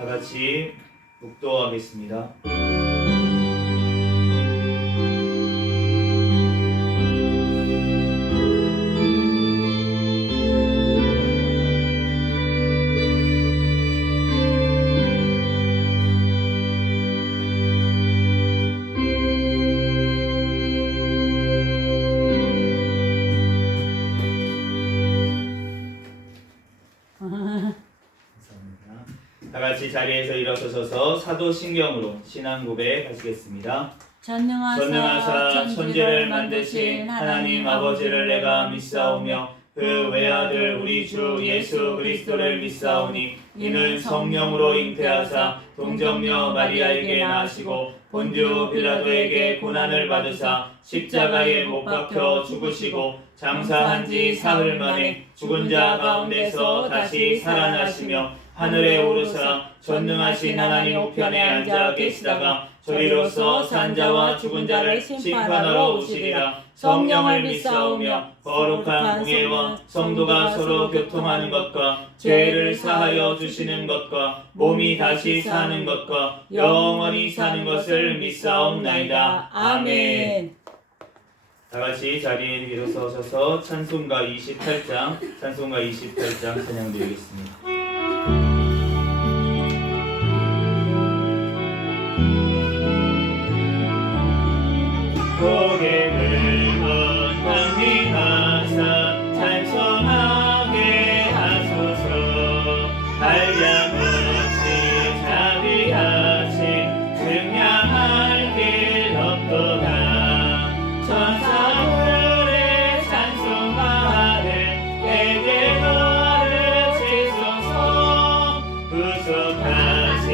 다 같이 묵도하겠습니다. 다 같이 자리에서 일어서셔서 사도신경으로 신앙 고백하시겠습니다. 전능하사 천지를 만드신 하나님 아버지를 내가 믿사오며 그 외아들 우리 주 예수 그리스도를 믿사오니 이는 성령으로 잉태하사 동정녀 마리아에게 나시고 본디오 빌라도에게 고난을 받으사 십자가에 못 박혀 죽으시고 장사한 지 사흘 만에 죽은 자 가운데서 다시 살아나시며 하늘에 오르사 전능하신 하나님 우편에 앉아 계시다가 저리로서 산 자와 죽은 자를 심판하러 오시리라. 성령을 믿사오며 거룩한 공예와 성도가 서로 교통하는 것과 죄를 사하여 주시는 것과 몸이 다시 사는 것과 영원히 사는 것을 믿사옵나이다. 아멘. 다같이 자리에 일어서셔서 찬송가 28장 찬양 드리겠습니다. 고개를 건강히하사 찬송하게 하소서. 한량없이 자비하신 증량할 길 없도다. 천사들의 찬송가를 내게 가르치소서. 구속하신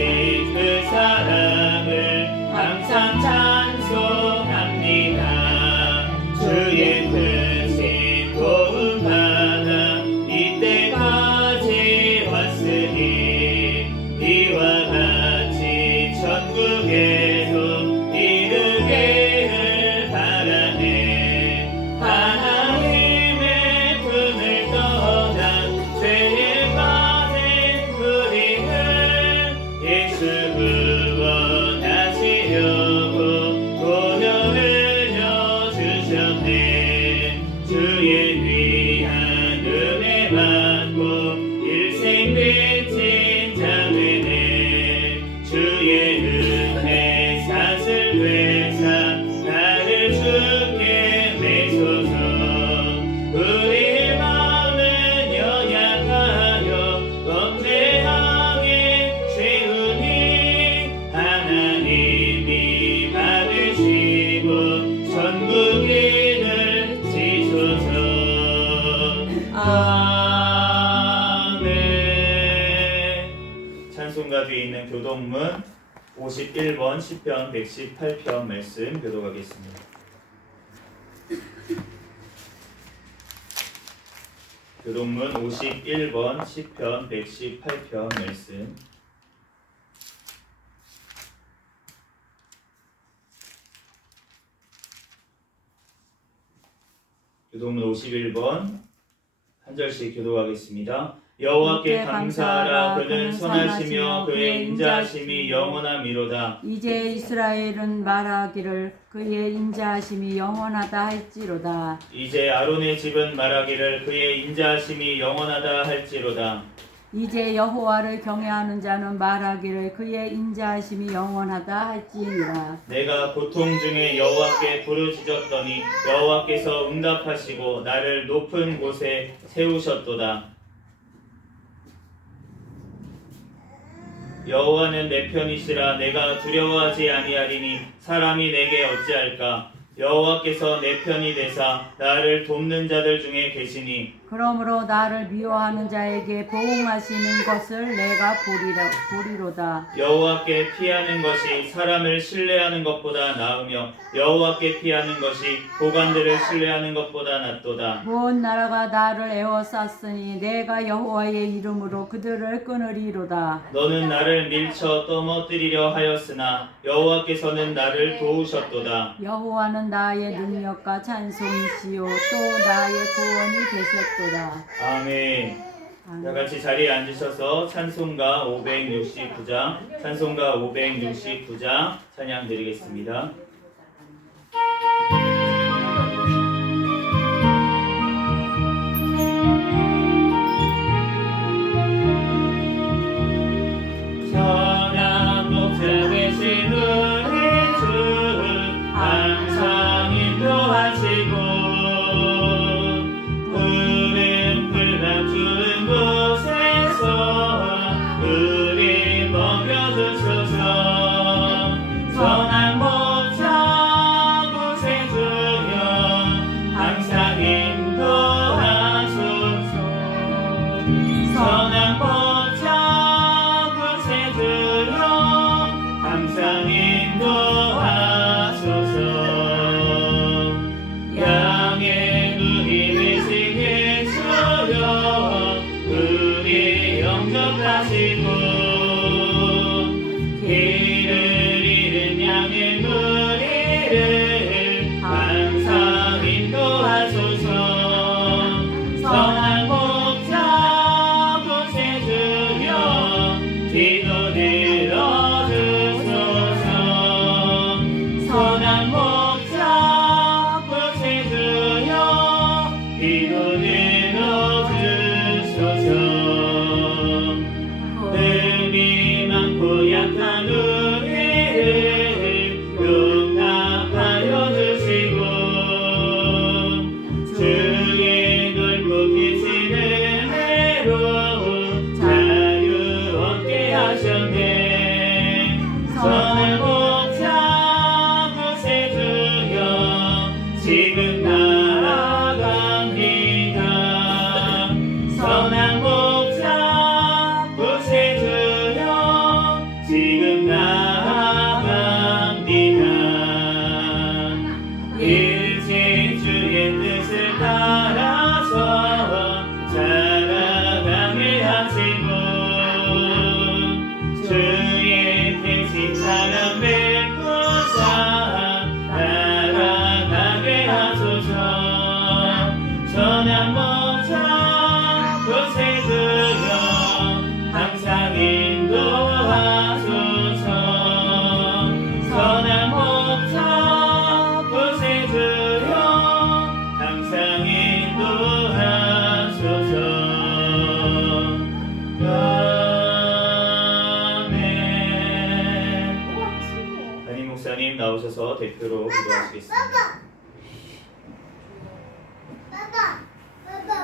그 사람을 항상 찬송합니다. 주의 크신 도움 받아 이때까지 왔으니 이와 같이 천국에도 이르기를 바라네. 하나님의 품을 떠나 죄에 빠진 우리는 예수 구원하시려고 고혈을 주셨네. 주의 귀한 은혜 받고 일생 빚진 자매네. 주의 은혜 사슬 되사 나를 주께 매소서. 우리 마음은 연약하여 범죄하기 쉬우니 하나님이 받으시고 천국인을 지소서. 아멘. 찬송가 뒤에 있는 교동문 51번 시편 118편 말씀 교독하겠습니다. 교동문 51번 시편 118편 말씀. 교동문 51번 한 절씩 교독하겠습니다. 여호와께 감사하라. 그는 선하시며 그의 인자하심이 영원하미로다. 이제 이스라엘은 말하기를 그의 인자하심이 영원하다 할지로다. 이제 아론의 집은 말하기를 그의 인자하심이 영원하다 할지로다. 이제 여호와를 경외하는 자는 말하기를 그의 인자하심이 영원하다 할지니라. 내가 고통 중에 여호와께 부르짖었더니 여호와께서 응답하시고 나를 높은 곳에 세우셨도다. 여호와는 내 편이시라. 내가 두려워하지 아니하리니 사람이 내게 어찌할까. 여호와께서 내 편이 되사 나를 돕는 자들 중에 계시니 그러므로 나를 미워하는 자에게 보응하시는 것을 내가 보리로다. 여호와께 피하는 것이 사람을 신뢰하는 것보다 나으며 여호와께 피하는 것이 보관들을 신뢰하는 것보다 낫도다. 온 나라가 나를 에워쌌으니 내가 여호와의 이름으로 그들을 끊으리로다. 너는 나를 밀쳐 떠먹뜨리려 하였으나 여호와께서는 나를 도우셨도다. 여호와는 나의 능력과 찬송이시요 또 나의 구원이 되셨도다. 아멘. 다 같이 자리에 앉으셔서 찬송가 569장, 찬송가 569장 찬양 드리겠습니다. 선한 목자 되신 우리 주 항상 인도하시고 푸른 풀밭 주는 곳에서 우리 먹여주소서. 선한 목자 구세주여 항상 인도하소서. 선한 목자 구세주여 항상 인도하소서. 양의 눈이 되신 예수여 우리 영접하시고 길을 잃은 양의 무리를 항상 인도하소서. 선한 목자 구세주여 기도 들어주소서. 선한 목자 구세주여 기도 들어주소서. 흠이 많고 약한 우리를 용납하여 주시고 주의 넓고 깊은 은혜로 자유 얻게 하셨네. 선한 목자 구세주여 지금 나아갑니다. 선한 목자 구세주여 지금 나아갑니다. 일체 주의 뜻을 따라서 살아가게 하시고 주의 택신 사랑 뵙고자 따라가게 하소서. 선한 목자 구세주여 항상 인도하소서. 선한 목자 구세주여 항상 인도하소서. 아멘. 담임 목사님 나오셔서 대표로 기도하시겠습니다.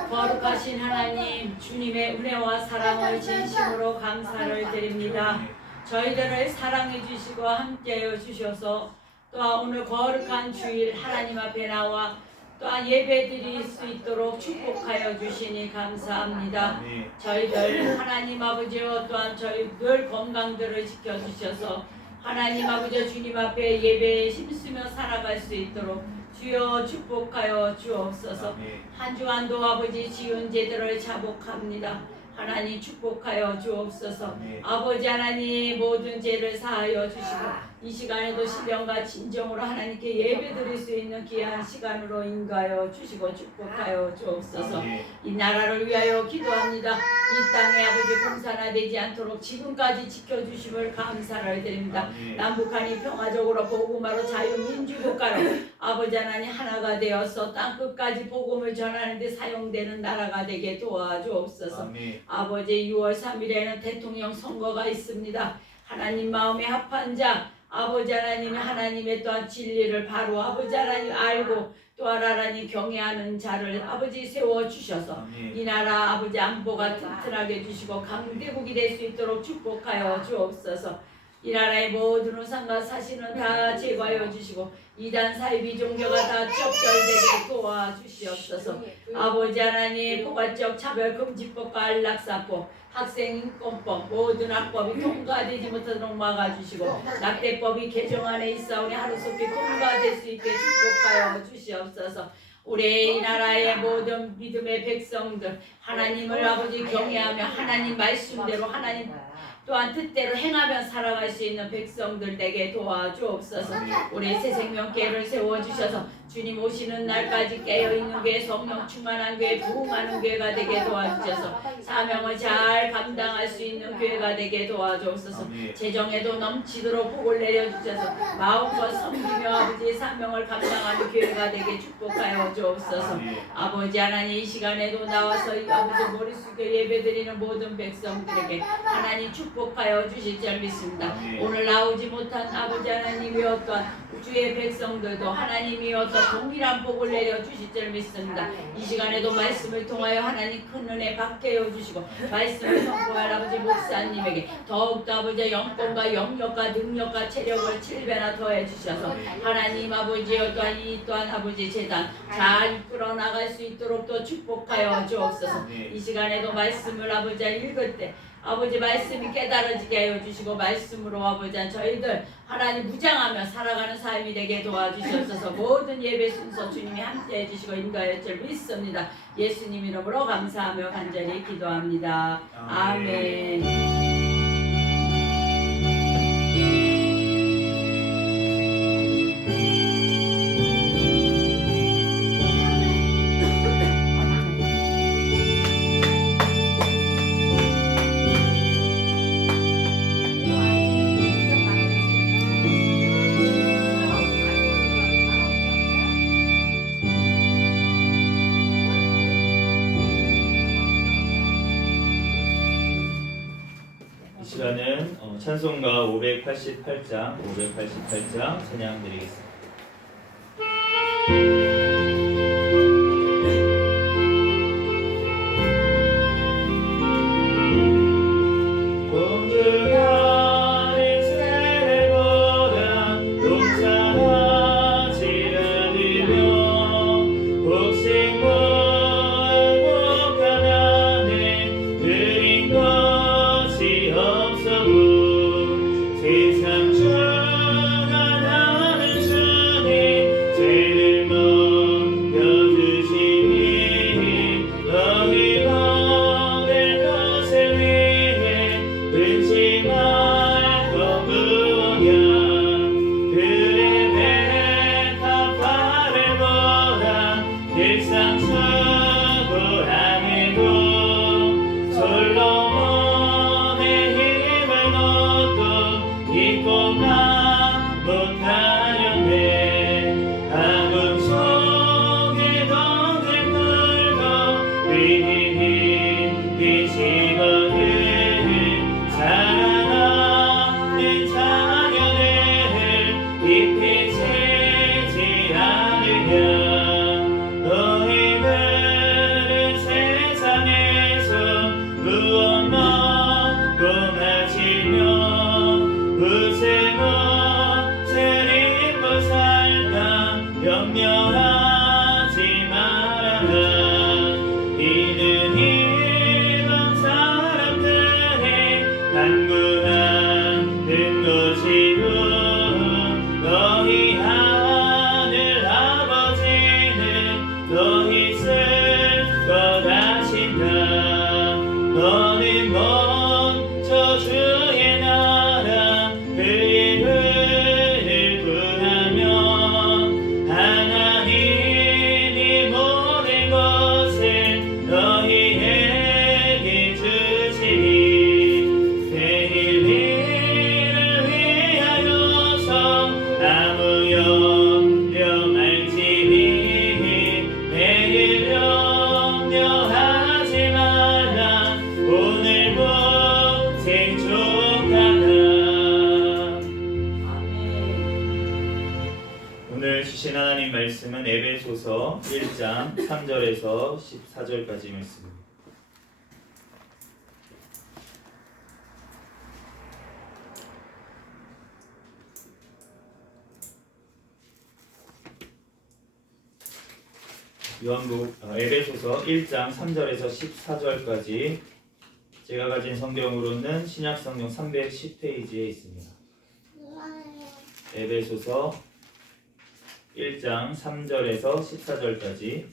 거룩하신 하나님, 주님의 은혜와 사랑을 진심으로 감사를 드립니다. 저희들을 사랑해 주시고 함께하여 주셔서 또한 오늘 거룩한 주일 하나님 앞에 나와 또한 예배 드릴 수 있도록 축복하여 주시니 감사합니다. 저희들 하나님 아버지와 또한 저희 늘 건강들을 지켜주셔서 하나님 아버지 주님 앞에 예배에 힘쓰며 살아갈 수 있도록 주여 축복하여 주옵소서. 한 주간도 아버지 지은 제들을 자복합니다. 하나님 축복하여 주옵소서. 아버지 하나님 모든 죄를 사하여 주시고 이 시간에도 신령과 진정으로 하나님께 예배드릴 수 있는 귀한 시간으로 인가하여 주시고 축복하여 주옵소서. 이 나라를 위하여 기도합니다. 이 땅에 아버지 공산화되지 않도록 지금까지 지켜주심을 감사를 드립니다. 남북한이 평화적으로 복음화로 자유민주국가로 아버지 하나님 하나가 되어서 땅끝까지 복음을 전하는 데 사용되는 나라가 되게 도와주옵소서. 아버지 6월 3일에는 대통령 선거가 있습니다. 하나님 마음에 합한 자 아버지 하나님 하나님의 또한 진리를 바로 아버지 하나님 알고 또한 하나님 경외하는 자를 아버지 세워주셔서 이 나라 아버지 안보가 튼튼하게 주시고 강대국이 될 수 있도록 축복하여 주옵소서. 이 나라의 모든 우상과 사신은 다 제거하여 주시고 이단 사이비 종교가 다 척결되게 도와주시옵소서. 아버지 하나님 포괄적 차별금지법과 안락사법 학생인권법 모든 학법이 통과되지 못하도록 막아주시고 낙태법이 개정 안에 있사오니 하루속히 통과될 수 있게 축복하여 주시옵소서. 우리 이 나라의 모든 믿음의 백성들 하나님을 아버지 경외하며 하나님 말씀대로 하나님 또한 뜻대로 행하며 살아갈 수 있는 백성들 되게 도와주옵소서. 우리 새 생명교회를 세워주셔서 주님 오시는 날까지 깨어있는 교회, 성령 충만한 교회, 부흥하는 교회가 되게 도와주셔서 사명을 잘 감당할 수 있는 교회가 되게 도와주옵소서. 재정에도 넘치도록 복을 내려주셔서 마음껏 섬기며 아버지의 사명을 감당하는 교회가 되게 축복하여 주옵소서. 아버지 하나님 이 시간에도 나와서 이 아버지 머리 숙여 예배드리는 모든 백성들에게 하나님 축복하여 주실 줄 믿습니다. 오늘 나오지 못한 아버지 하나님이 어떠한 주의 백성들도 하나님이 어떤 동일한 복을 내려 주실 줄 믿습니다. 이 시간에도 말씀을 통하여 하나님 큰 은혜 받게 해 주시고 말씀을 선포할 아버지 목사님에게 더욱더 아버지 영권과 영역과 능력과 체력을 7배나 더해 주셔서 하나님 아버지 어떠한 이 또한 아버지 재단 잘 이끌어 나갈 수 있도록 또 축복하여 주옵소서. 이 시간에도 말씀을 아버지 읽을 때 아버지 말씀이 깨달아지게 하여 주시고 말씀으로 아버지 저희들 하나님 무장하며 살아가는 삶이 되게 도와주시옵소서. 모든 예배 순서 주님이 함께해 주시고 인도하여 줄 믿습니다. 예수님 이름으로 감사하며 간절히 기도합니다. 아멘. 이 시간은 찬송가 588장 찬양 드리겠습니다. 말씀은 에베소서 1장 3절에서 14절까지 말씀입니다. 에베소서 1장 3절에서 14절까지 제가 가진 성경으로는 신약성경 310페이지에 있습니다. 에베소서 1장 3절에서 14절까지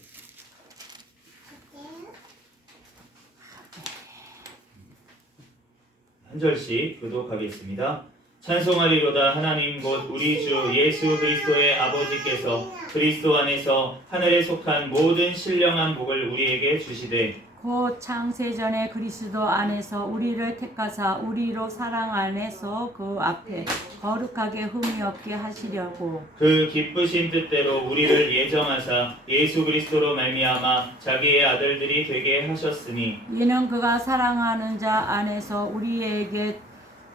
한 절씩 교독하겠습니다. 찬송하리로다. 하나님 곧 우리 주 예수 그리스도의 아버지께서 그리스도 안에서 하늘에 속한 모든 신령한 복을 우리에게 주시되 곧 창세전에 그리스도 안에서 우리를 택하사 우리로 사랑 안에서 그 앞에 거룩하게 흠이 없게 하시려고 그 기쁘신 뜻대로 우리를 예정하사 예수 그리스도로 말미암아 자기의 아들들이 되게 하셨으니 이는 그가 사랑하는 자 안에서 우리에게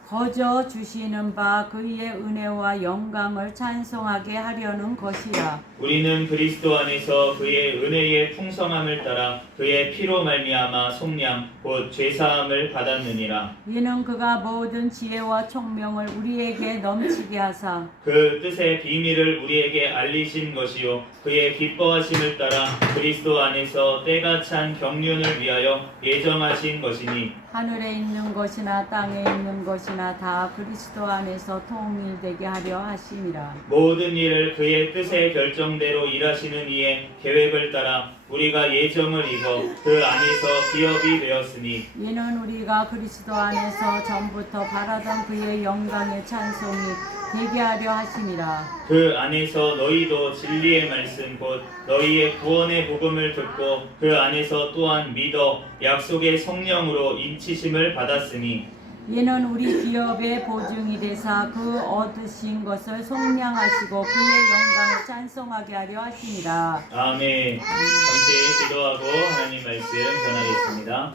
거저 주시는 바 그의 은혜와 영광을 찬송하게 하려는 것이라. 우리는 그리스도 안에서 그의 은혜의 풍성함을 따라 그의 피로 말미암아 속량 곧 죄사함을 받았느니라. 이는 그가 모든 지혜와 총명을 우리에게 넘치게 하사 그 뜻의 비밀을 우리에게 알리신 것이요 그의 기뻐하심을 따라 그리스도 안에서 때가 찬 경륜을 위하여 예정하신 것이니 하늘에 있는 것이나 땅에 있는 것이나 다 그리스도 안에서 통일되게 하려 하심이라. 모든 일을 그의 뜻의 결정대로 일하시는 이의 계획을 따라 우리가 예정을 입어 그 안에서 기업이 되었으니 이는 우리가 그리스도 안에서 전부터 바라던 그의 영광의 찬송이 되게 하려 하심이라. 그 안에서 너희도 진리의 말씀 곧 너희의 구원의 복음을 듣고 그 안에서 또한 믿어 약속의 성령으로 인치심을 받았으니 이는 우리 기업의 보증이 되사 그 얻으신 것을 속량하시고 그의 영광을 찬송하게 하려 하심이라. 아멘. 잠시 기도하고 하나님 말씀 전하겠습니다.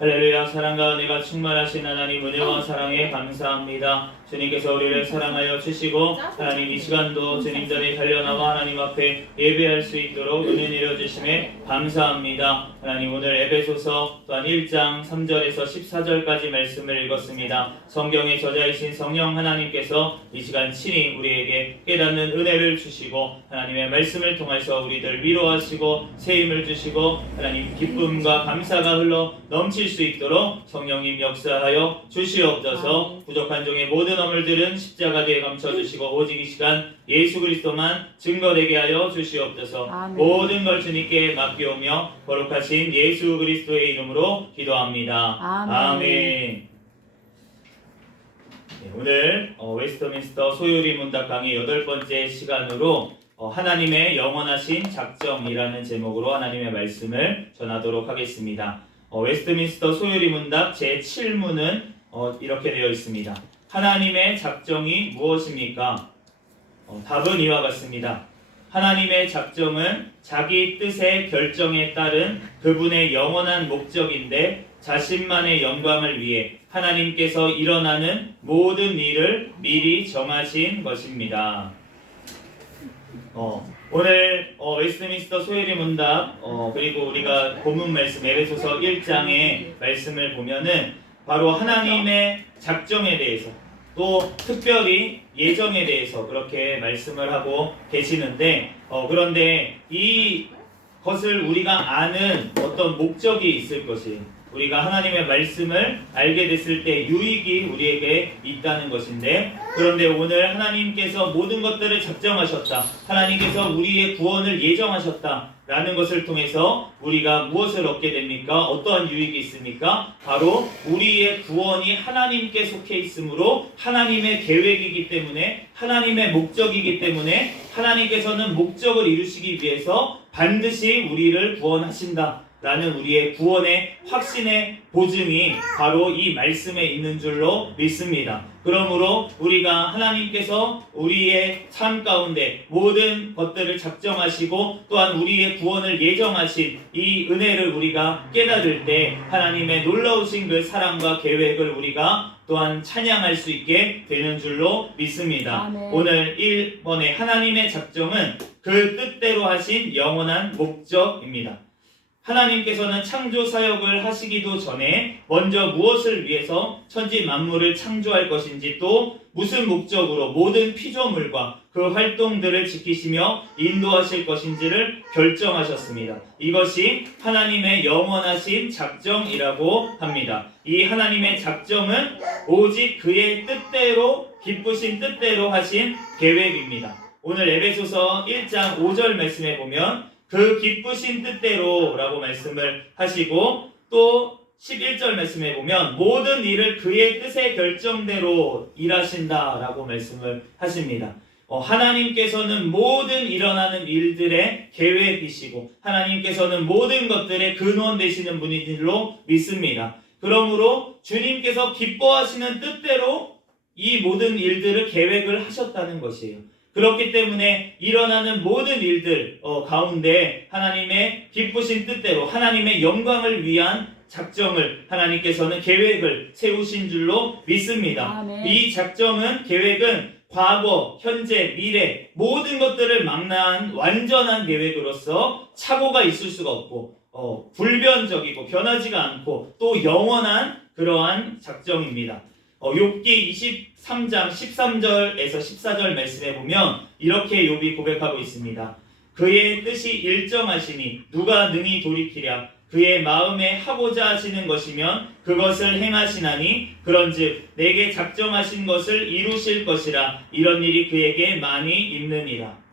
할렐루야. 사랑과 은혜가 충만하신 하나님 은혜와 사랑에 감사합니다. 주님께서 우리를 사랑하여 주시고 하나님 이 시간도 주님 전에 달려나와 하나님 앞에 예배할 수 있도록 은혜 내려주심에 감사합니다. 하나님 오늘 에베소서 또한 1장 3절에서 14절까지 말씀을 읽었습니다. 성경의 저자이신 성령 하나님께서 이 시간 친히 우리에게 깨닫는 은혜를 주시고 하나님의 말씀을 통해서 우리들 위로하시고 세임을 주시고 하나님 기쁨과 감사가 흘러 넘칠 수 있도록 성령님 역사하여 주시옵소서. 부족한 종의 모든 허물들은 십자가대에 감춰주시고 오직 이 시간 예수 그리스도만 증거되게 하여 주시옵소서. 아멘. 모든 걸 주님께 맡기오며 거룩하신 예수 그리스도의 이름으로 기도합니다. 아멘. 네, 오늘 웨스트민스터 소요리 문답 강의 8번째 시간으로 하나님의 영원하신 작정이라는 제목으로 하나님의 말씀을 전하도록 하겠습니다. 웨스트민스터 소요리 문답 제7문은 이렇게 되어 있습니다. 하나님의 작정이 무엇입니까? 답은 이와 같습니다. 하나님의 작정은 자기 뜻의 결정에 따른 그분의 영원한 목적인데 자신만의 영광을 위해 하나님께서 일어나는 모든 일을 미리 정하신 것입니다. 오늘 웨스트민스터 소요리 문답 그리고 우리가 본문 말씀 에베소서 1장의 말씀을 보면은 바로 하나님의 작정에 대해서 또 특별히 예정에 대해서 그렇게 말씀을 하고 계시는데 그런데 이것을 우리가 아는 어떤 목적이 있을 것이에요. 우리가 하나님의 말씀을 알게 됐을 때 유익이 우리에게 있다는 것인데 그런데 오늘 하나님께서 모든 것들을 작정하셨다. 하나님께서 우리의 구원을 예정하셨다. 라는 것을 통해서 우리가 무엇을 얻게 됩니까? 어떠한 유익이 있습니까? 바로 우리의 구원이 하나님께 속해 있으므로 하나님의 계획이기 때문에 하나님의 목적이기 때문에 하나님께서는 목적을 이루시기 위해서 반드시 우리를 구원하신다. 라는 우리의 구원의 확신의 보증이 바로 이 말씀에 있는 줄로 믿습니다. 그러므로 우리가 하나님께서 우리의 삶 가운데 모든 것들을 작정하시고 또한 우리의 구원을 예정하신 이 은혜를 우리가 깨달을 때 하나님의 놀라우신 그 사랑과 계획을 우리가 또한 찬양할 수 있게 되는 줄로 믿습니다. 아멘. 오늘 1번의 하나님의 작정은 그 뜻대로 하신 영원한 목적입니다. 하나님께서는 창조 사역을 하시기도 전에 먼저 무엇을 위해서 천지 만물을 창조할 것인지 또 무슨 목적으로 모든 피조물과 그 활동들을 지키시며 인도하실 것인지를 결정하셨습니다. 이것이 하나님의 영원하신 작정이라고 합니다. 이 하나님의 작정은 오직 그의 뜻대로 기쁘신 뜻대로 하신 계획입니다. 오늘 에베소서 1장 5절 말씀에 보면 그 기쁘신 뜻대로 라고 말씀을 하시고 또 11절 말씀에 보면 모든 일을 그의 뜻의 결정대로 일하신다라고 말씀을 하십니다. 하나님께서는 모든 일어나는 일들의 계획이시고 하나님께서는 모든 것들의 근원 되시는 분인 줄로 믿습니다. 그러므로 주님께서 기뻐하시는 뜻대로 이 모든 일들을 계획을 하셨다는 것이에요. 그렇기 때문에 일어나는 모든 일들 가운데 하나님의 기쁘신 뜻대로 하나님의 영광을 위한 작정을 하나님께서는 계획을 세우신 줄로 믿습니다. 아멘. 이 작정은 계획은 과거, 현재, 미래 모든 것들을 망라한 완전한 계획으로서 착오가 있을 수가 없고 불변적이고 변하지가 않고 또 영원한 그러한 작정입니다. 욥기 23장 13절에서 14절 말씀에 보면 이렇게 욥이 고백하고 있습니다. 그의 뜻이 일정하시니 누가 능히 돌이키랴. 그의 마음에 하고자 하시는 것이면 그것을 행하시나니 그런즉 내게 작정하신 것을 이루실 것이라. 이런 일이 그에게 많이 있느니라.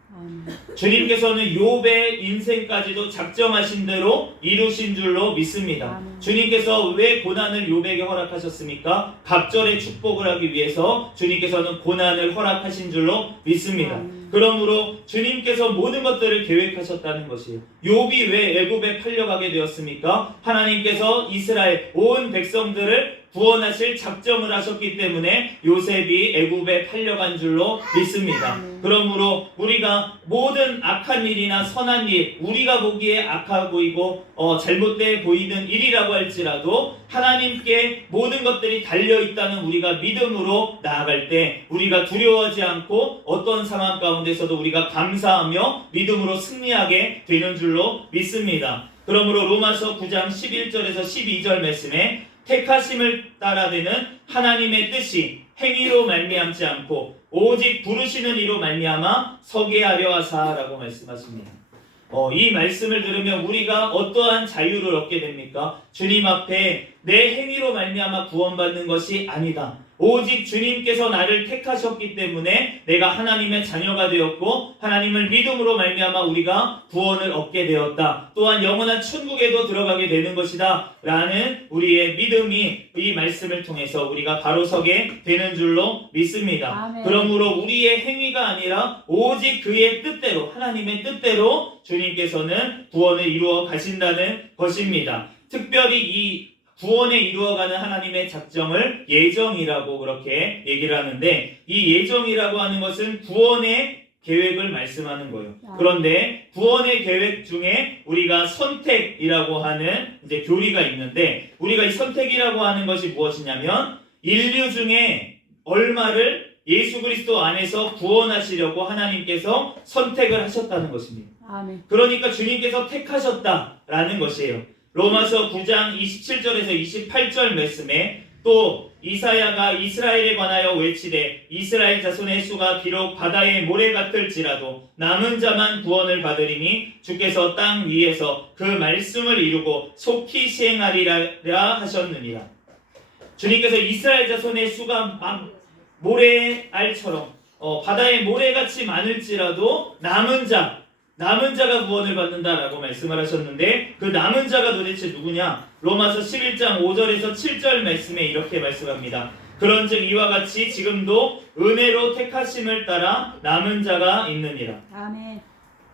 주님께서는 욥의 인생까지도 작정하신 대로 이루신 줄로 믿습니다. 주님께서 왜 고난을 욥에게 허락하셨습니까? 갑절의 축복을 하기 위해서 주님께서는 고난을 허락하신 줄로 믿습니다. 그러므로 주님께서 모든 것들을 계획하셨다는 것이에요. 욥이 왜 애굽에 팔려가게 되었습니까? 하나님께서 이스라엘 온 백성들을 구원하실 작정을 하셨기 때문에 요셉이 애굽에 팔려간 줄로 믿습니다. 그러므로 우리가 모든 악한 일이나 선한 일, 우리가 보기에 악하 보이고 잘못돼 보이는 일이라고 할지라도 하나님께 모든 것들이 달려있다는 우리가 믿음으로 나아갈 때 우리가 두려워하지 않고 어떤 상황 가운데서도 우리가 감사하며 믿음으로 승리하게 되는 줄로 믿습니다. 그러므로 로마서 9장 11절에서 12절 말씀에 택하심을 따라되는 하나님의 뜻이 행위로 말미암지 않고 오직 부르시는 이로 말미암아 서게 하려 하사라고 말씀하십니다. 이 말씀을 들으면 우리가 어떠한 자유를 얻게 됩니까? 주님 앞에 내 행위로 말미암아 구원받는 것이 아니다. 오직 주님께서 나를 택하셨기 때문에 내가 하나님의 자녀가 되었고 하나님을 믿음으로 말미암아 우리가 구원을 얻게 되었다. 또한 영원한 천국에도 들어가게 되는 것이다 라는 우리의 믿음이 이 말씀을 통해서 우리가 바로 서게 되는 줄로 믿습니다. 아멘. 그러므로 우리의 행위가 아니라 오직 그의 뜻대로 하나님의 뜻대로 주님께서는 구원을 이루어 가신다는 것입니다. 특별히 이 구원에 이루어가는 하나님의 작정을 예정이라고 그렇게 얘기를 하는데 이 예정이라고 하는 것은 구원의 계획을 말씀하는 거예요. 그런데 구원의 계획 중에 우리가 선택이라고 하는 이제 교리가 있는데 우리가 이 선택이라고 하는 것이 무엇이냐면 인류 중에 얼마를 예수 그리스도 안에서 구원하시려고 하나님께서 선택을 하셨다는 것입니다. 아멘. 그러니까 주님께서 택하셨다라는 것이에요. 로마서 9장 27절에서 28절 말씀에 또 이사야가 이스라엘에 관하여 외치되 이스라엘 자손의 수가 비록 바다의 모래 같을지라도 남은 자만 구원을 받으리니 주께서 땅 위에서 그 말씀을 이루고 속히 시행하리라 하셨느니라. 주님께서 이스라엘 자손의 수가 막 모래의 알처럼 바다의 모래같이 많을지라도 남은 자가 구원을 받는다라고 말씀을 하셨는데 그 남은 자가 도대체 누구냐? 로마서 11장 5절에서 7절 말씀에 이렇게 말씀합니다. 그런즉 이와 같이 지금도 은혜로 택하심을 따라 남은 자가 있느니라. 아멘.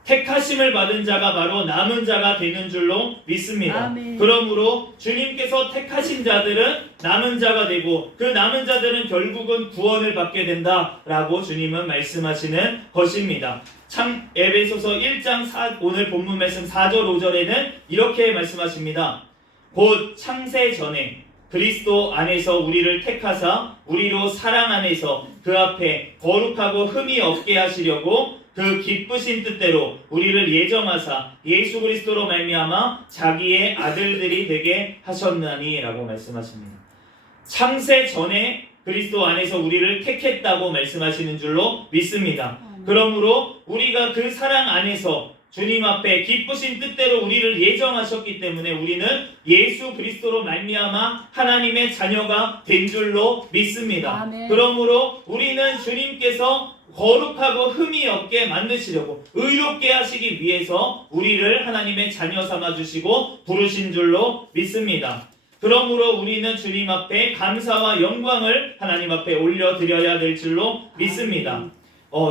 택하심을 받은 자가 바로 남은 자가 되는 줄로 믿습니다. 아멘. 그러므로 주님께서 택하신 자들은 남은 자가 되고 그 남은 자들은 결국은 구원을 받게 된다라고 주님은 말씀하시는 것입니다. 참 에베소서 1장 오늘 본문 말씀 4절 5절에는 이렇게 말씀하십니다. 곧 창세 전에 그리스도 안에서 우리를 택하사 우리로 사랑 안에서 그 앞에 거룩하고 흠이 없게 하시려고 그 기쁘신 뜻대로 우리를 예정하사 예수 그리스도로 말미암아 자기의 아들들이 되게 하셨나니 라고 말씀하십니다. 창세 전에 그리스도 안에서 우리를 택했다고 말씀하시는 줄로 믿습니다. 그러므로 우리가 그 사랑 안에서 주님 앞에 기쁘신 뜻대로 우리를 예정하셨기 때문에 우리는 예수 그리스도로 말미암아 하나님의 자녀가 된 줄로 믿습니다. 아멘. 그러므로 우리는 주님께서 거룩하고 흠이 없게 만드시려고 의롭게 하시기 위해서 우리를 하나님의 자녀 삼아 주시고 부르신 줄로 믿습니다. 그러므로 우리는 주님 앞에 감사와 영광을 하나님 앞에 올려드려야 될 줄로 믿습니다.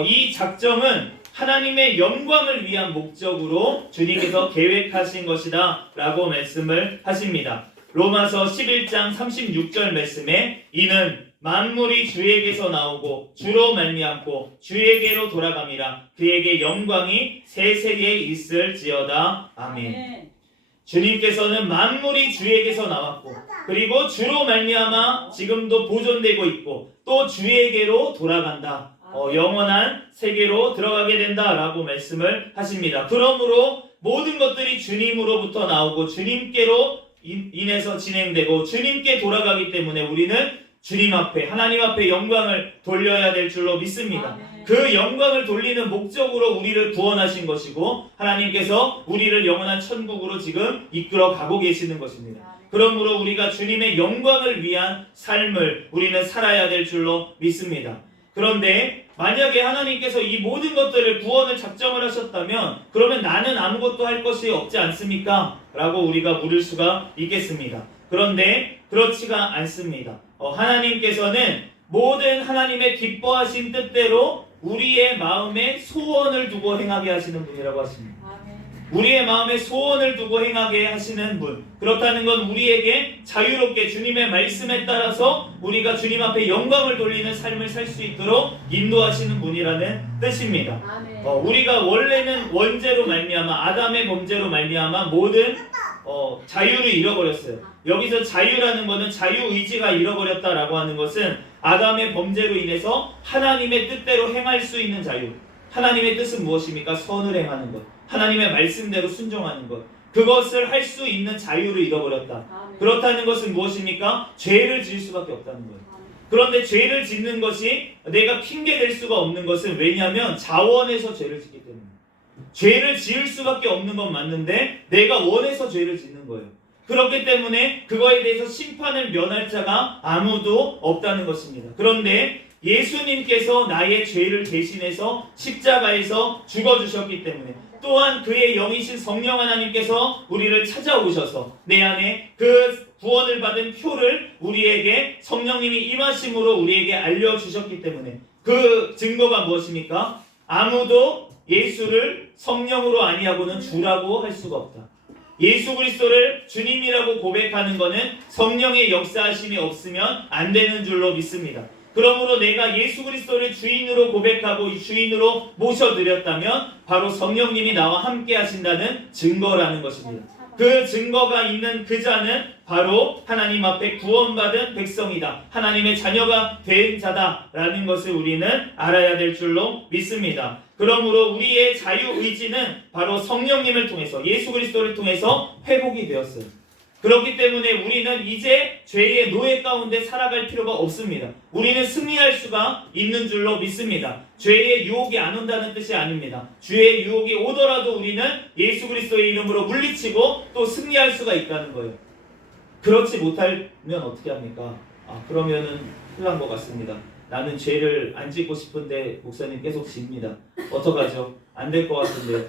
이 작정은 하나님의 영광을 위한 목적으로 주님께서 계획하신 것이다 라고 말씀을 하십니다. 로마서 11장 36절 말씀에 이는 만물이 주에게서 나오고 주로 말미암고 주에게로 돌아갑니다. 그에게 영광이 세세에 있을지어다. 아멘. 주님께서는 만물이 주에게서 나왔고 그리고 주로 말미암아 지금도 보존되고 있고 또 주에게로 돌아간다. 영원한 세계로 들어가게 된다라고 말씀을 하십니다. 그러므로 모든 것들이 주님으로부터 나오고 주님께로 인해서 진행되고 주님께 돌아가기 때문에 우리는 주님 앞에 하나님 앞에 영광을 돌려야 될 줄로 믿습니다. 그 영광을 돌리는 목적으로 우리를 구원하신 것이고 하나님께서 우리를 영원한 천국으로 지금 이끌어 가고 계시는 것입니다. 그러므로 우리가 주님의 영광을 위한 삶을 우리는 살아야 될 줄로 믿습니다. 그런데 만약에 하나님께서 이 모든 것들을 구원을 작정을 하셨다면 그러면 나는 아무것도 할 것이 없지 않습니까? 라고 우리가 물을 수가 있겠습니다. 그런데 그렇지가 않습니다. 하나님께서는 모든 하나님의 기뻐하신 뜻대로 우리의 마음에 소원을 두고 행하게 하시는 분이라고 하십니다. 우리의 마음에 소원을 두고 행하게 하시는 분. 그렇다는 건 우리에게 자유롭게 주님의 말씀에 따라서 우리가 주님 앞에 영광을 돌리는 삶을 살 수 있도록 인도하시는 분이라는 뜻입니다. 우리가 원래는 원죄로 말미암아 아담의 범죄로 말미암아 모든 자유를 잃어버렸어요. 여기서 자유라는 것은 자유의지가 잃어버렸다라고 하는 것은 아담의 범죄로 인해서 하나님의 뜻대로 행할 수 있는 자유. 하나님의 뜻은 무엇입니까? 선을 행하는 것. 하나님의 말씀대로 순종하는 것. 그것을 할 수 있는 자유를 잃어버렸다. 그렇다는 것은 무엇입니까? 죄를 지을 수밖에 없다는 거예요. 그런데 죄를 짓는 것이 내가 핑계 댈 수가 없는 것은 왜냐하면 자원해서 죄를 짓기 때문에. 죄를 지을 수밖에 없는 건 맞는데 내가 원해서 죄를 짓는 거예요. 그렇기 때문에 그거에 대해서 심판을 면할 자가 아무도 없다는 것입니다. 그런데 예수님께서 나의 죄를 대신해서 십자가에서 죽어주셨기 때문에 또한 그의 영이신 성령 하나님께서 우리를 찾아오셔서 내 안에 그 구원을 받은 표를 우리에게 성령님이 임하심으로 우리에게 알려주셨기 때문에 그 증거가 무엇입니까? 아무도 예수를 성령으로 아니하고는 주라고 할 수가 없다. 예수 그리스도를 주님이라고 고백하는 것은 성령의 역사하심이 없으면 안 되는 줄로 믿습니다. 그러므로 내가 예수 그리스도를 주인으로 고백하고 이 주인으로 모셔드렸다면 바로 성령님이 나와 함께 하신다는 증거라는 것입니다. 그 증거가 있는 그 자는 바로 하나님 앞에 구원받은 백성이다. 하나님의 자녀가 된 자다라는 것을 우리는 알아야 될 줄로 믿습니다. 그러므로 우리의 자유의지는 바로 성령님을 통해서 예수 그리스도를 통해서 회복이 되었어요. 그렇기 때문에 우리는 이제 죄의 노예 가운데 살아갈 필요가 없습니다. 우리는 승리할 수가 있는 줄로 믿습니다. 죄의 유혹이 안 온다는 뜻이 아닙니다. 죄의 유혹이 오더라도 우리는 예수 그리스도의 이름으로 물리치고 또 승리할 수가 있다는 거예요. 그렇지 못하면 어떻게 합니까? 그러면은 큰일 난 것 같습니다. 나는 죄를 안 짓고 싶은데 목사님 계속 집니다. 어떡하죠? 안 될 것 같은데.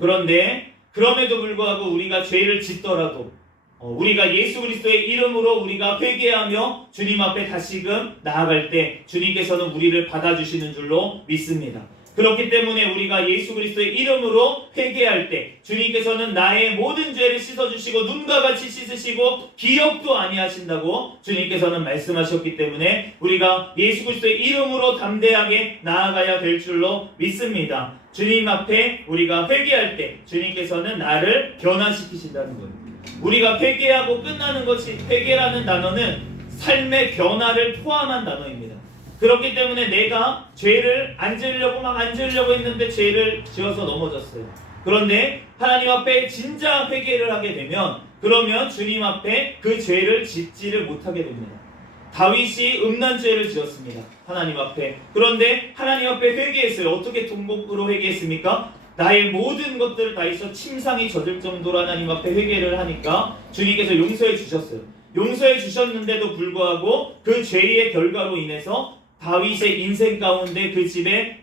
그런데 그럼에도 불구하고 우리가 죄를 짓더라도 우리가 예수 그리스도의 이름으로 우리가 회개하며 주님 앞에 다시금 나아갈 때 주님께서는 우리를 받아주시는 줄로 믿습니다. 그렇기 때문에 우리가 예수 그리스도의 이름으로 회개할 때 주님께서는 나의 모든 죄를 씻어주시고 눈과 같이 씻으시고 기억도 아니하신다고 주님께서는 말씀하셨기 때문에 우리가 예수 그리스도의 이름으로 담대하게 나아가야 될 줄로 믿습니다. 주님 앞에 우리가 회개할 때 주님께서는 나를 변화시키신다는 거예요. 우리가 회개하고 끝나는 것이 회개라는 단어는 삶의 변화를 포함한 단어입니다. 그렇기 때문에 내가 죄를 안 지으려고 했는데 죄를 지어서 넘어졌어요. 그런데 하나님 앞에 진짜 회개를 하게 되면 그러면 주님 앞에 그 죄를 짓지를 못하게 됩니다. 다윗이 음란죄를 지었습니다. 하나님 앞에. 그런데 하나님 앞에 회개했어요. 어떻게 통곡으로 회개했습니까? 나의 모든 것들을 다해서 침상이 젖을 정도로 하나님 앞에 회개를 하니까 주님께서 용서해 주셨어요. 용서해 주셨는데도 불구하고 그 죄의 결과로 인해서 다윗의 인생 가운데 그 집에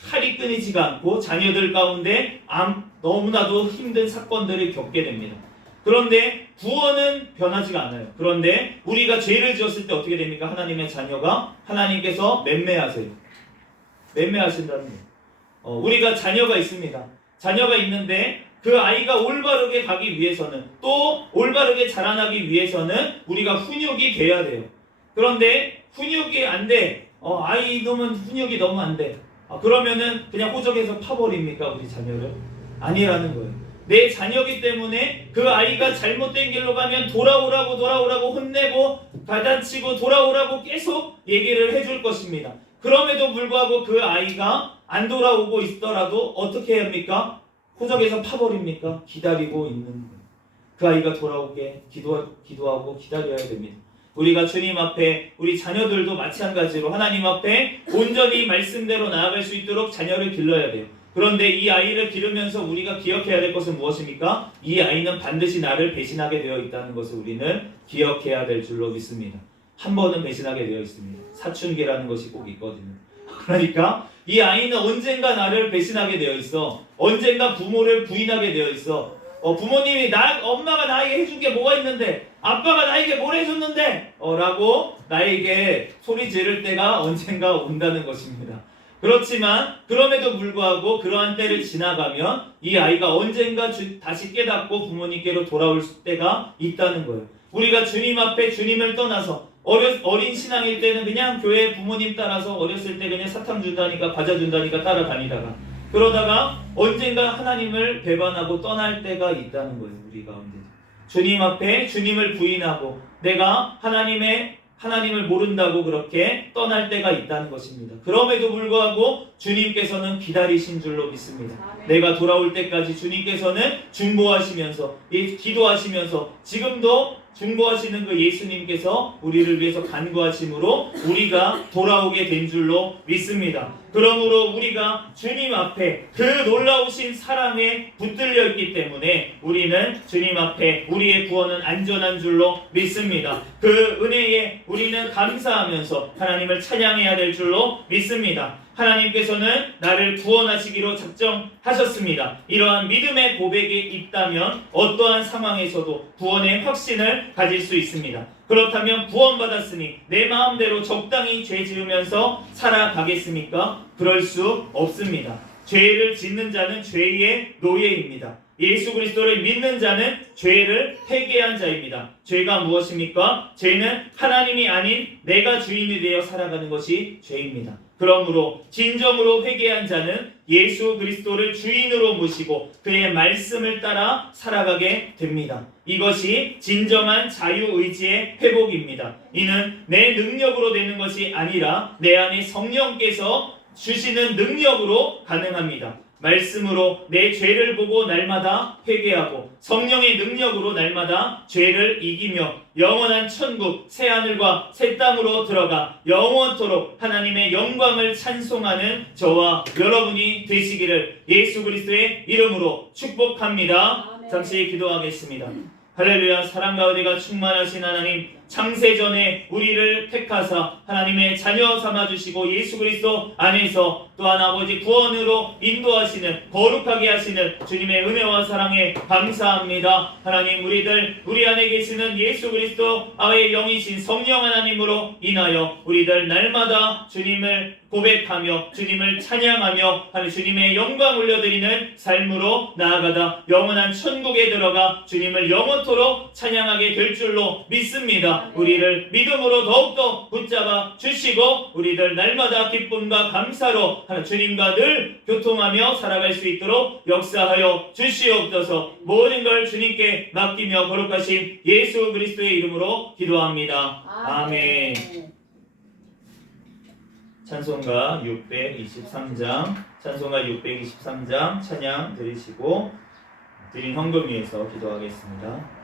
칼이 끊이지가 않고 자녀들 가운데 너무나도 힘든 사건들을 겪게 됩니다. 그런데 구원은 변하지가 않아요. 그런데 우리가 죄를 지었을 때 어떻게 됩니까? 하나님의 자녀가 하나님께서 맴매하세요. 맴매하신다는 거예요. 우리가 자녀가 있습니다. 자녀가 있는데 그 아이가 올바르게 가기 위해서는, 또 올바르게 자라나기 위해서는 우리가 훈육이 돼야 돼요. 그런데 훈육이 안 돼. 아이 놈은 훈육이 너무 안 돼. 그러면은 그냥 호적에서 파버립니까 우리 자녀를? 아니라는 거예요. 내 자녀기 때문에 그 아이가 잘못된 길로 가면 돌아오라고 혼내고 가다치고 돌아오라고 계속 얘기를 해줄 것입니다. 그럼에도 불구하고 그 아이가 안 돌아오고 있더라도 어떻게 해야 합니까? 호적에서 파버립니까? 기다리고 있는 거예요. 그 아이가 돌아오게 기도하고 기다려야 됩니다. 우리가 주님 앞에, 우리 자녀들도 마찬가지로 하나님 앞에 온전히 말씀대로 나아갈 수 있도록 자녀를 길러야 돼요. 그런데 이 아이를 기르면서 우리가 기억해야 될 것은 무엇입니까? 이 아이는 반드시 나를 배신하게 되어 있다는 것을 우리는 기억해야 될 줄로 믿습니다. 한 번은 배신하게 되어 있습니다. 사춘기라는 것이 꼭 있거든요. 그러니까 이 아이는 언젠가 나를 배신하게 되어 있어. 언젠가 부모를 부인하게 되어 있어. 부모님이 엄마가 나에게 해준 게 뭐가 있는데, 아빠가 나에게 뭘 해줬는데 라고 나에게 소리 지를 때가 언젠가 온다는 것입니다. 그렇지만 그럼에도 불구하고 그러한 때를 지나가면 이 아이가 언젠가 다시 깨닫고 부모님께로 돌아올 때가 있다는 거예요. 우리가 주님 앞에 주님을 떠나서 어린 신앙일 때는 그냥 교회 부모님 따라서 어렸을 때 그냥 사탕 준다니까 과자 준다니까 따라다니다가, 그러다가 언젠가 하나님을 배반하고 떠날 때가 있다는 거예요. 우리 가운데 주님 앞에 주님을 부인하고 내가 하나님을 모른다고 그렇게 떠날 때가 있다는 것입니다. 그럼에도 불구하고 주님께서는 기다리신 줄로 믿습니다. 내가 돌아올 때까지 주님께서는 중보하시면서 기도하시면서 지금도 중보하시는 그 예수님께서 우리를 위해서 간구하심으로 우리가 돌아오게 된 줄로 믿습니다. 그러므로 우리가 주님 앞에 그 놀라우신 사랑에 붙들려 있기 때문에 우리는 주님 앞에 우리의 구원은 안전한 줄로 믿습니다. 그 은혜에 우리는 감사하면서 하나님을 찬양해야 될 줄로 믿습니다. 하나님께서는 나를 구원하시기로 작정하셨습니다. 이러한 믿음의 고백이 있다면 어떠한 상황에서도 구원의 확신을 가질 수 있습니다. 그렇다면 구원받았으니 내 마음대로 적당히 죄 지으면서 살아가겠습니까? 그럴 수 없습니다. 죄를 짓는 자는 죄의 노예입니다. 예수 그리스도를 믿는 자는 죄를 회개한 자입니다. 죄가 무엇입니까? 죄는 하나님이 아닌 내가 주인이 되어 살아가는 것이 죄입니다. 그러므로 진정으로 회개한 자는 예수 그리스도를 주인으로 모시고 그의 말씀을 따라 살아가게 됩니다. 이것이 진정한 자유의지의 회복입니다. 이는 내 능력으로 되는 것이 아니라 내 안에 성령께서 주시는 능력으로 가능합니다. 말씀으로 내 죄를 보고 날마다 회개하고 성령의 능력으로 날마다 죄를 이기며 영원한 천국 새하늘과 새 땅으로 들어가 영원토록 하나님의 영광을 찬송하는 저와 여러분이 되시기를 예수 그리스도의 이름으로 축복합니다. 잠시 기도하겠습니다. 할렐루야. 사랑 가운데가 충만하신 하나님, 창세전에 우리를 택하사 하나님의 자녀 삼아주시고 예수 그리스도 안에서 또한 아버지 구원으로 인도하시는 거룩하게 하시는 주님의 은혜와 사랑에 감사합니다. 하나님, 우리 안에 계시는 예수 그리스도의 영이신 성령 하나님으로 인하여 우리들 날마다 주님을 고백하며 주님을 찬양하며 하는 주님의 영광 올려드리는 삶으로 나아가다 영원한 천국에 들어가 주님을 영원토록 찬양하게 될 줄로 믿습니다. 우리를 믿음으로 더욱더 붙잡아 주시고 우리들 날마다 기쁨과 감사로 하는 주님과 늘 교통하며 살아갈 수 있도록 역사하여 주시옵소서. 모든 걸 주님께 맡기며 거룩하신 예수 그리스도의 이름으로 기도합니다. 아멘. 찬송가 623장 찬양 드리시고 드린 헌금 위해서 기도하겠습니다.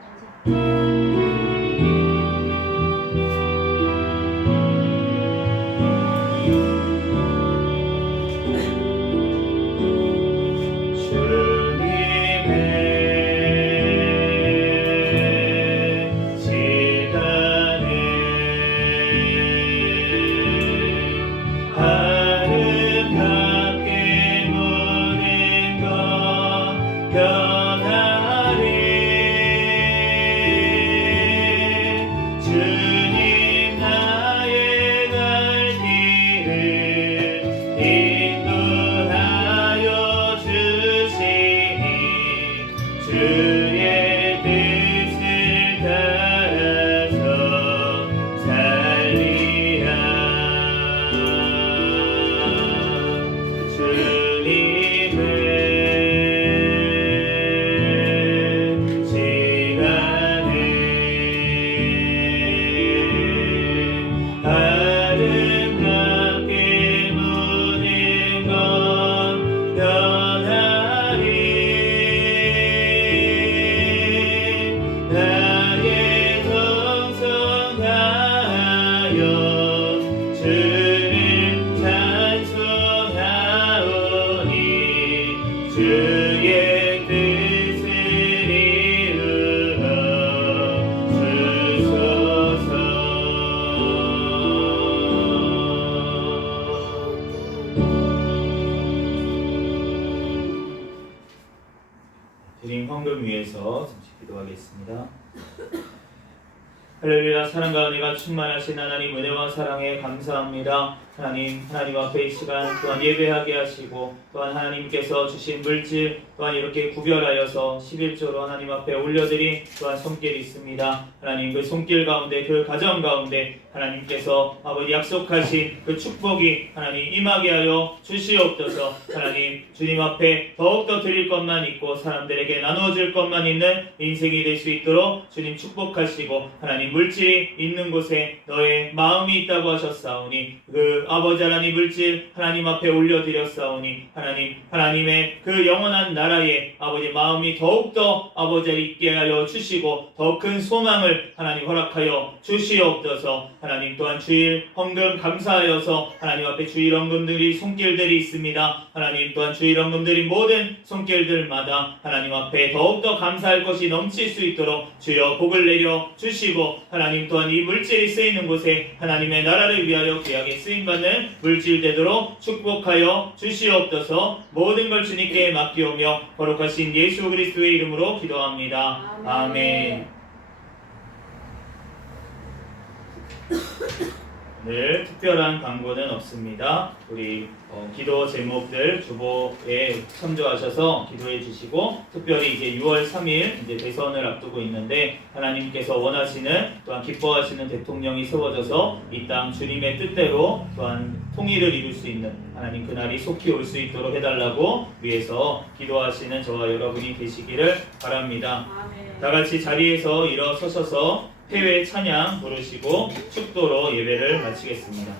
변하리 위해서 잠시 기도하겠습니다. 할렐루야. 사랑과 은혜가 충만하신 하나님, 은혜와 사랑에 감사합니다. 하나님 앞에 이 시간 또한 예배하게 하시고, 또한 하나님께서 주신 물질 또한 이렇게 구별하여서 11조로 하나님 앞에 올려드린 또한 손길이 있습니다. 하나님, 그 손길 가운데, 그 가정 가운데 하나님께서 아버지 약속하신 그 축복이 하나님 임하게 하여 주시옵소서. 하나님, 주님 앞에 더욱더 드릴 것만 있고 사람들에게 나누어질 것만 있는 인생이 될 수 있도록 주님 축복하시고, 하나님 물질이 있는 곳에 너의 마음이 있다고 하셨사오니 그 아버지 하나님 물질 하나님 앞에 올려드렸사오니 하나님의 그 영원한 나라에 아버지 마음이 더욱더 아버지를 있게 하여 주시고 더 큰 소망을 하나님 허락하여 주시옵소서. 하나님 또한 주일 헌금 감사하여서 하나님 앞에 주일 헌금들이 손길들이 있습니다. 하나님 또한 주일 헌금들이 모든 손길들마다 하나님 앞에 더욱더 감사할 것이 넘칠 수 있도록 주여 복을 내려 주시고, 하나님 또한 이 물질이 쓰이는 곳에 하나님의 나라를 위하여 귀하게 쓰임받는 물질 되도록 축복하여 주시옵소서. 모든 걸 주님께 맡기오며 거룩하신 예수 그리스도의 이름으로 기도합니다. 아멘. 오늘 특별한 광고는 없습니다. 우리 기도 제목들 주보에 참조하셔서 기도해 주시고, 특별히 이제 6월 3일 이제 대선을 앞두고 있는데 하나님께서 원하시는 또한 기뻐하시는 대통령이 세워져서 이 땅 주님의 뜻대로 또한 통일을 이룰 수 있는 하나님 그날이 속히 올 수 있도록 해달라고 위해서 기도하시는 저와 여러분이 되시기를 바랍니다. 다 같이 자리에서 일어서셔서 해외 찬양 부르시고 축도로 예배를 마치겠습니다.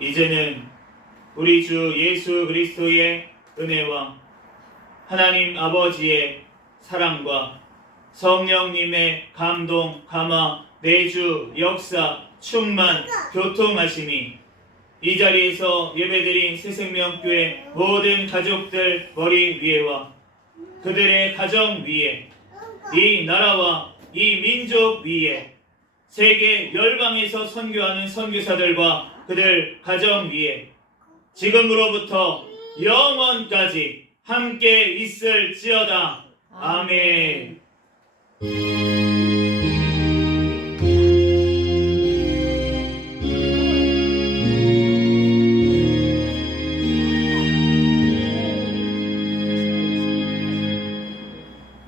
이제는 우리 주 예수 그리스도의 은혜와 하나님 아버지의 사랑과 성령님의 감동, 감화, 내주, 역사, 충만, 교통하심이 이 자리에서 예배드린 새생명교회 모든 가족들 머리 위에와 그들의 가정 위에, 이 나라와 이 민족 위에, 세계 열방에서 선교하는 선교사들과 그들 가정 위에 지금으로부터 영원까지 함께 있을지어다. 아멘.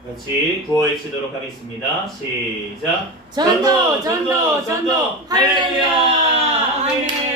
같이 구호해 치도록 하겠습니다. 시작. 전도, 전도, 전도, 할렐루야. 아멘.